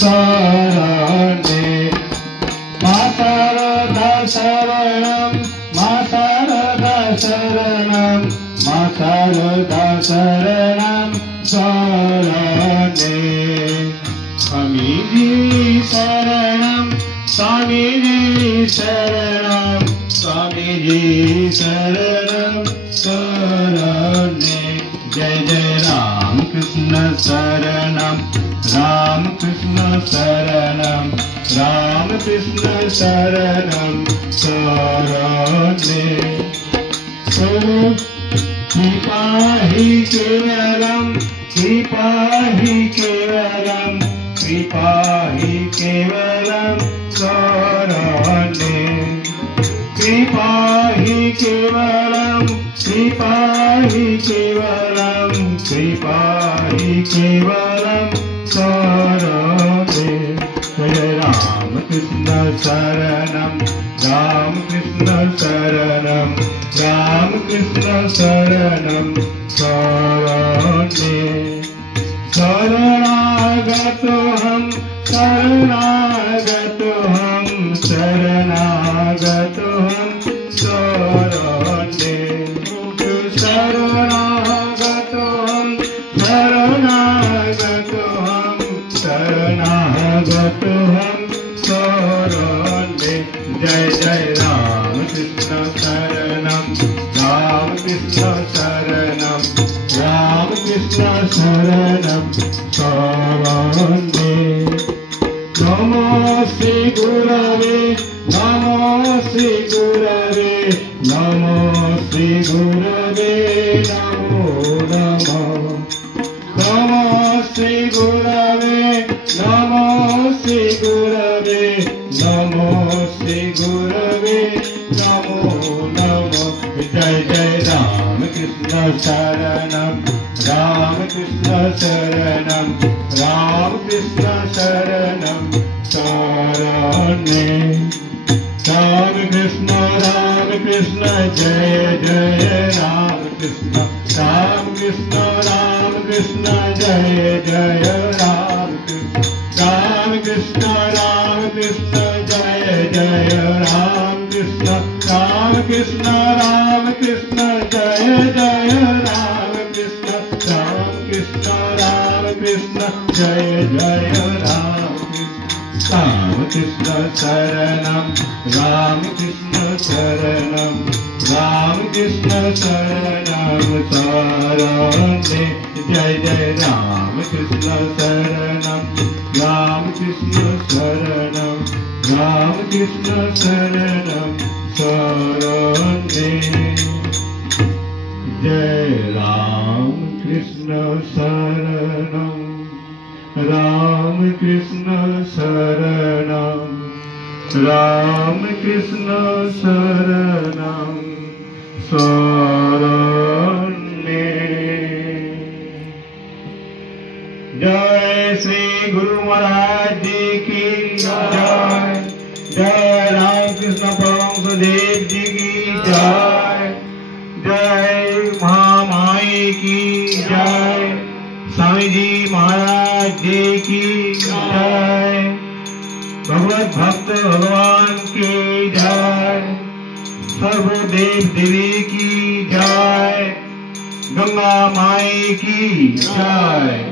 शरणे मां शारदा शरणं मां शारदा शरणं मां शारदा शरणं शरणे स्वामीजी शरणं स्वामीजी शरणं स्वामीजी शरणं शरणे जय जय राम कृष्ण शरणं राम कृष्ण शरणं राम कृष्ण शरणं शरणे कृपा हि केवलं कृपा हि केवलं कृपा हि केवलं शरणे कृपा हि केवलं कृपा हि केवलं कृपा हि केवलं शरणे जय राम कृष्ण शरणं राम कृष्ण शरणं राम कृष्ण शरणं शरणे शरणागतोऽहं शरणागतोऽहं शरणागतोऽहं शरणे शरणागतोऽहं शरणागतोऽहं शरणागतोऽहं शरणे जय जय राम कृष्ण शरणं राम कृष्ण शरणं राम कृष्ण शरणं शरणे नमो श्री गुरवे नमो श्री गुरवे नमो श्री गुरवे नमो नमो नमो श्री गुरवे नमो श्री गुरवे नमो श्री गुरवे नमो नमो जय जय राम कृष्ण शरणं राम कृष्ण शरणं राम कृष्ण शरणं शरणे राम कृष्ण जय जय राम कृष्ण जय जय राम कृष्ण जय जय राम कृष्ण जय जय राम कृष्ण जय जय राम कृष्ण शरणं राम कृष्ण शरणं राम कृष्ण शरणं शरणे जय जय राम कृष्ण शरणं राम कृष्ण शरणं राम कृष्ण शरणं शरणे जय राम कृष्ण शरणं राम कृष्ण शरणं राम कृष्ण शरणं शरणे जय श्री गुरु महाराज जी की जय जय रामकृष्ण परमहंस देव जी की जय जय महामाई की जय स्वामी जी महाराज जी की जय भगवत भक्त भगवान की जय सर्व देव देवी की जय गंगा माई की जय।